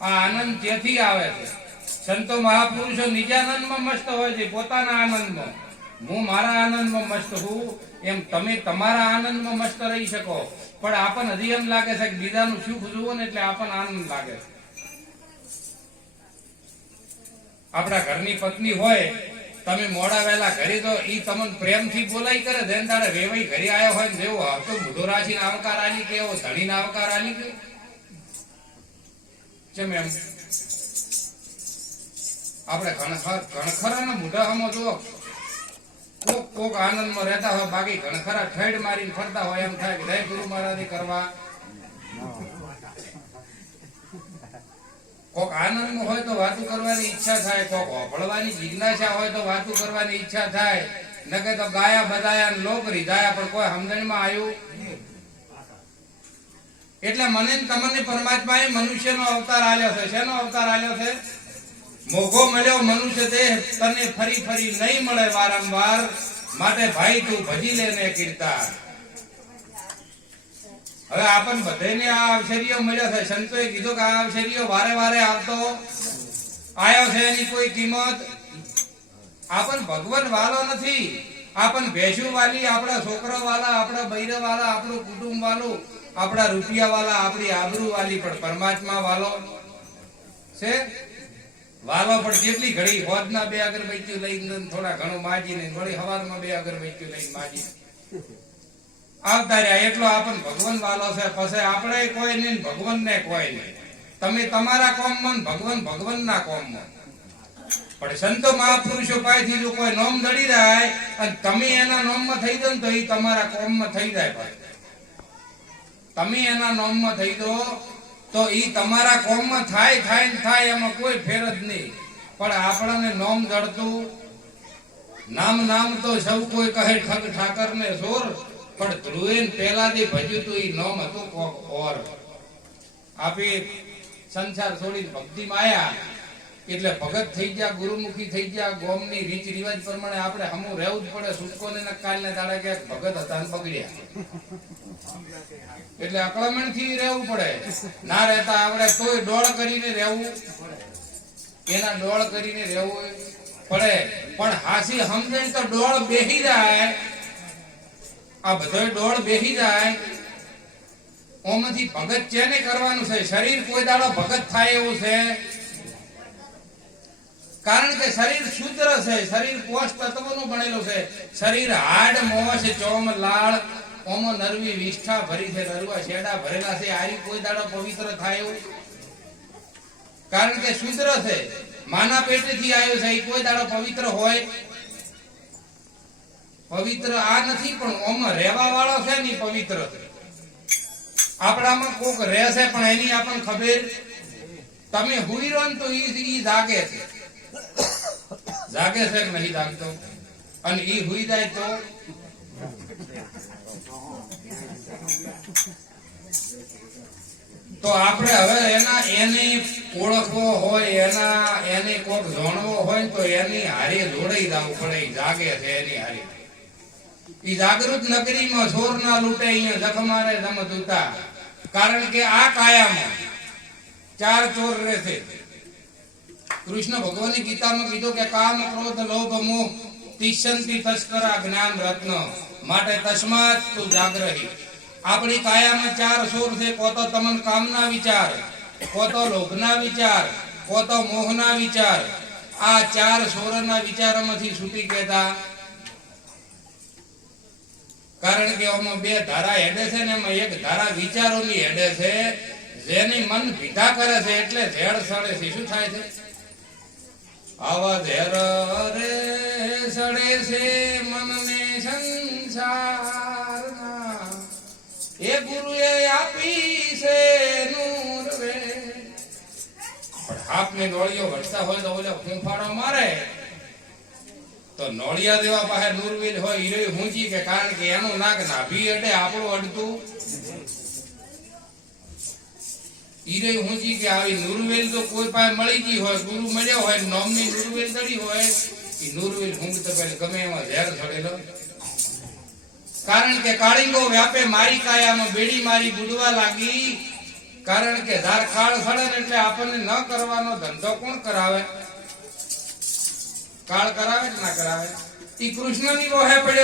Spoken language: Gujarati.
આ આનંદ ક્યાંથી આવે છે? સંતો મહાપુરુષો નિજાનંદમાં મસ્ત હોય છે, પોતાના આનંદમાં. હું મારા આનંદમાં મસ્ત છું, એમ તમે તમારા આનંદમાં મસ્ત રહી શકો. પણ આપણને હજી એમ લાગે છે કે બીજાનું સુખ જુઓ ને એટલે આપણને આનંદ લાગે છે. આપણા ઘરની પત્ની હોય, તમે મોડા વહેલા ઘરે તો ઈ તમને પ્રેમથી બોલાઈ કરે. જેન તારે વેવાઈ ઘરે આવ્યો હોય ને જેવો હતો મોઢો રાખીને આવકાર આલી કે એવો ધણીને આવકાર આલી કે કેમ એમ આપણે ઘણખરાના મોઢામાં જો કોક આનંદમાં રહેતા હોય, બાકી ઘણખરા ઠેડ મારીને ફરતા હોય. એમ થાય કે જય ગુરુ મહારાજ કરવા. કોક આનંદમાં હોય તો વાતું કરવાની ઈચ્છા થાય, કોક હોભળવાની જિજ્ઞાસા હોય તો વાતું કરવાની ઈચ્છા થાય. નકે તો ગાયા બધાયા લોક રીધાયા પણ કોઈ સમજણમાં આવ્યું. એટલે મને તમને પરમાત્માએ મનુષ્યનો અવતાર આલ્યો છે. શેનો અવતાર આલ્યો છે? મોઘો મળ્યો મનુષ્ય દેહ તને ફરી ફરી નહીં મળે વારંવાર, માટે ભાઈ તું ભજી લે ને કીર્તા. હવે આપણને બધાને આ અવસરીઓ મળ્યો છે. સંતોએ કીધું કે આ અવસરીઓ વારે વારે આવતો આવ્યો છે, એની કોઈ કિંમત. આપણ ભગવાન વાલો નથી, આપણ ભેંસુ વાલી, આપણા છોકરા વાલા, આપણા બૈરા વાલા, આપણું કુટુંબ વાલું, આપણા રૂપિયા વાલા, આપણી આબરૂ વાલી. પણ પરમાત્મા વાલો છે. વાલો પણ કેટલી ઘડી હોદના 2 અગરબત્તીઓ લઈને થોડા ઘણું માજીને વળી હવારમાં 2 અગરબત્તીઓ લઈને માજી આવતા રહ્યા. એટલો આપણને ભગવાન વાલો છે. પછી આપણે કોઈ નહીં, ભગવાન ને કોઈ નહીં. તમે તમારા કોમમાં, ભગવાન ભગવાનના કોમમાં. પણ સંતો મહાપુરુષો પાસેથી જો કોઈ નોમ દડી જાય અને તમે એના નોમમાં થઈ દો ને તો એ તમારા કોમમાં થઈ જાય. ભાઈ તમે એના નોમમાં થઈ દો તો ઈ તમારા કોમમાં થાય એમાં કોઈ ફેર જ નહીં. પણ આપણને નોમ જડતું નામ તો સૌ કોઈ કહે ઠગ ઠાકર ને સોર, પણ ધ્રુવે પહેલાથી ભજ્યું તું ઈ નોમ હતું કોક ઓર. આપી સંસાર છોડીને ભક્તિમાં આયા એટલે ભગત થઈ ગયા, ગુરુમુખી થઈ ગયા. ગોમની રીત રિવાજ પ્રમાણે આપણે હમું રહેવું જ પડે. છૂટકો ને કાલને દાડા કે ભગત હતા ને બગડ્યા એટલે અકળામણ થી રહેવું પડે. ના રહેતા આપણે તોય ડોળ કરીને રહેવું, એના ડોળ કરીને રહેવું પડે. પણ હાસી સમજણ તો ડોળ બેહી જાય, આ બધો ડોળ બેહી જાય. ઓમાંથી ભગત ચેને કરવાનું છે? શરીર કોઈ દાડો ભગત થાય એવું છે? કારણ કે શરીર શુદ્ર છે, શરીર પોષ તત્વોનું બનેલું છે. શરીર હાડ મોસ ચોમ લાળ ઓમો નરવી વિષ્ઠા ભરી છે, નરવા શેડા ભરેલા છે. આરી કોઈ દાડો પવિત્ર થાય એવું? કારણ કે શુદ્ર છે, માના પેટેથી આવ્યો છે. એ કોઈ દાડો પવિત્ર હોય? પવિત્ર આ નથી, પણ ઓમાં રહેવા વાળો છે ને પવિત્ર. આપણામાં કોક રહેશે પણ એની આપણને ખબર. તમે હુઈ રહો ને તો ઈ જાગે છે, જાગે છે કે નહીં જાગતો? અને ઈ હુઈ જાય તો આપણે હવે એને ઓળખવો હોય, એને કોક જાણવો હોય તો એની હારે જોડાઈ જવું પડે. જાગે છે એની હારે. ઈ જાગૃત નગરીમાં ચોર ના લૂંટે, અહીંયા જખ મારે જમ દૂતા. કારણ કે આ કાયામાં 4 ચોર રહેશે. કૃષ્ણ ભગવાનની ગીતામાં કીધું કે કામ ક્રોધ લોભ મોહ તિષ્યંતિ તસ્કરા જ્ઞાન રત્ન, માટે તસ્માત તું જાગરહી. આપણી કાયામાં 4 ચોર છે. કો તો તમને કામના વિચાર, કો તો લોભના વિચાર, કો તો મોહના વિચાર. આ 4 ચોરના વિચારોમાંથી છૂટી કહેતા. કારણ કે આમાં 2 ધારા હેડે છે ને એમાં એક ધારા વિચારોની હેડે છે. જેની મન ભીધા કરે છે એટલે ઝેડ સડે છે. શું થાય છે? આવા ઝેર રે સડે છે મનને સંસારના, એ ગુરુએ આપી છે નૂર રે. પણ હાથને નોળિયો વળતા હોય તો ઓલે ફૂંફાડો મારે તો નોળિયા દેવા પાસે નૂરવીર હોય હીરો ઊંચી કે. કારણ કે એનું નાક નાભી અડે, આપણું અડતું હીરો ઊંચી કે. આવી નૂરવેલ તો કોઈ પાસે મળી ગઈ હોય, ગુરુ મળ્યો હોય, નોમની નૂરવેલ દડી હોય, એ નૂરવેલ ઊંઘતો પહેલા ગમે એમાં ઝેર ચડેલો. કારણ કે કાળિંગો વ્યાપે મારી કાયામાં બેડી મારી બુડવા લાગી. કારણ કે ધાર કાળ સડે ને એટલે આપણને ન કરવાનો ધંધો કોણ કરાવે? કાળ કરાવે કે ના કરાવે? ઈ કૃષ્ણની વોહે પડ્યો